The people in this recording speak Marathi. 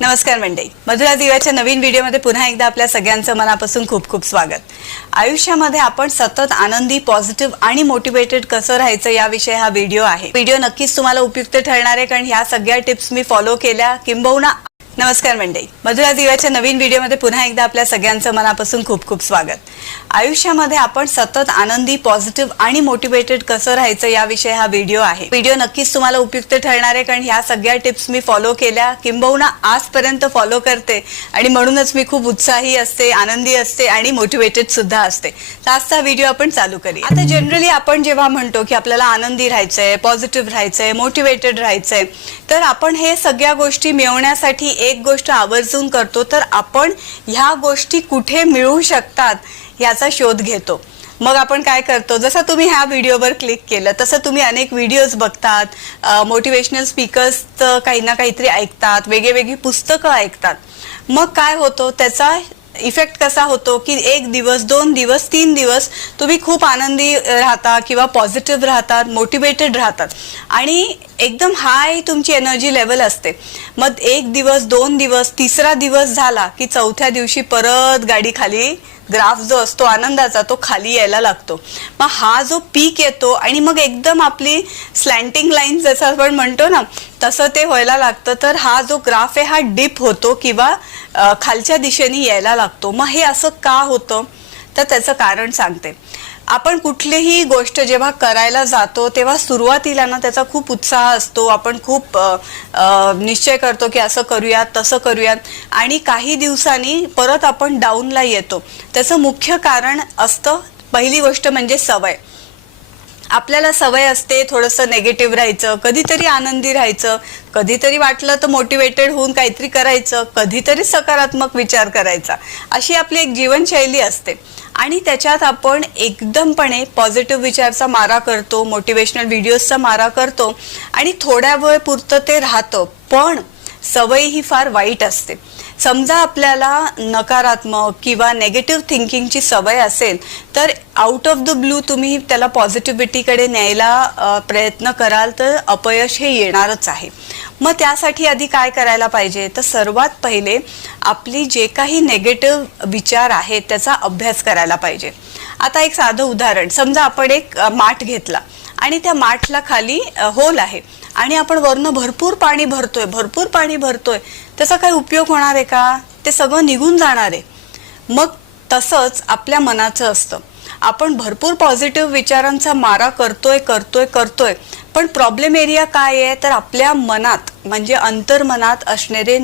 नमस्कार मंडळी, मधुरा दिव्याच्या नवीन व्हिडिओमध्ये पुन्हा एकदा आपल्या सगळ्यांचं मनापासून खूप खूप स्वागत। आयुष्यामध्ये आपण सतत आनंदी, पॉझिटिव्ह आणि मोटिवेटेड कसं राहायचं याविषयी हा व्हिडिओ आहे। व्हिडिओ नक्कीच तुम्हाला उपयुक्त ठरणार आहे, कारण ह्या सगळ्या टिप्स मी फॉलो केल्या किंबहुना। नमस्कार मंडळी, मधुरा दिव्याच्या नवीन व्हिडिओमध्ये पुन्हा एकदा आपल्या सगळ्यांचं मनापासून खूप खूप स्वागत। आयुष्यामध्ये आपण सतत आनंदी, पॉझिटिव्ह आणि मोटिवेटेड कसं राहायचं याविषयी हा व्हिडिओ आहे। व्हिडिओ नक्कीच तुम्हाला उपयुक्त ठरणार आहे, कारण ह्या सगळ्या टिप्स मी फॉलो केल्या किंबहुना आजपर्यंत फॉलो करते आणि म्हणूनच मी खूप उत्साही असते, आनंदी असते आणि मोटिवेटेड सुद्धा असते। तर आजचा व्हिडिओ आपण चालू करूया। आता जनरली आपण जेव्हा म्हणतो की आपल्याला आनंदी राहायचंय, पॉझिटिव्ह राहायचंय, मोटिवेटेड राहायचंय, तर आपण हे सगळ्या गोष्टी मिळवण्यासाठी एक गोष्ट आवर्जून करतो, तर आपण ह्या गोष्टी कुठे मिळू शकतात याचा शोध घेतो। मग आपण काय करतो, जसं तुम्ही ह्या व्हिडिओवर क्लिक केलं तसं तुम्ही अनेक व्हिडिओज बघतात, मोटिवेशनल स्पीकर्स काही ना काहीतरी ऐकतात, वेगवेगळी पुस्तकं ऐकतात। मग काय होतं, त्याचा इफेक्ट कसा होतो की एक दिवस, 2 दिवस, 3 दिवस तुम्ही खूप आनंदी राहता किंवा पॉझिटिव्ह राहतात, मोटिवेटेड राहतात आणि एकदम हाय तुमची एनर्जी लेवल असते। मग एक दिवस, 2 दिवस, तिसरा दिवस झाला की चौथ्या दिवशी परत गाडी खाली, ग्राफ जो असतो आनंदाचा तो खाली यायला लागतो। मग हा जो पीक येतो आणि मग एकदम आपली स्लॅन्टिंग लाईन जसं आपण म्हणतो ना तसं ते व्हायला लागतं। तर हा जो ग्राफ आहे हा डिप होतो किंवा खालच्या दिशेने यायला लागतो। मग हे असं का होतं, तर त्याचं कारण सांगते। आपण कुठलीही गोष्ट जेव्हा करायला जातो तेव्हा सुरुवातीला ना त्याचा खूप उत्साह असतो, आपण खूप निश्चय करतो की असं करूयात, तसं करूयात, आणि काही दिवसांनी परत आपण डाऊनला येतो। त्याचं मुख्य कारण असतं, पहिली गोष्ट म्हणजे सवय। आपल्याला सवय असते थोडंसं नेगेटिव्ह राहायचं, कधीतरी आनंदी राहायचं, कधीतरी वाटलं तर मोटिवेटेड होऊन काहीतरी करायचं, कधीतरी सकारात्मक विचार करायचा, अशी आपली एक जीवनशैली असते। आणि त्याच्यात आपण एकदमपणे पॉझिटिव्ह विचारचा मारा करतो, मोटिवेशनल व्हिडिओजचा मारा करतो आणि थोड्या वेळ पुरतं ते राहतं, पण सवय ही फार वाईट असते। समजा आपल्याला नकारात्मक किंवा नेगेटिव्ह थिंकिंगची सवय असेल तर आउट ऑफ द ब्लू तुम्ही त्याला पॉझिटिव्हिटीकडे न्यायला प्रयत्न कराल तर अपयश हे येणारच आहे। मग त्यासाठी आधी काय करायला पाहिजे, तर सर्वात पहिले आपली जे काही नेगेटिव्ह विचार आहेत त्याचा अभ्यास करायला पाहिजे। आता एक साधं उदाहरण, समजा आपण एक माठ घेतला आणि त्या माठला खाली होल आहे आणि आपण वरनं भरपूर पाणी भरतोय, त्याचा काही उपयोग होणार आहे का? ते सगळं निघून जाणार आहे। मग तसंच आपल्या मनाचं असतं, आपण भरपूर पॉझिटिव्ह विचारांचा मारा करतोय, पण प्रॉब्लेम एरिया काय आहे, तर आपल्या मनात म्हणजे अंतर्मनात असणारे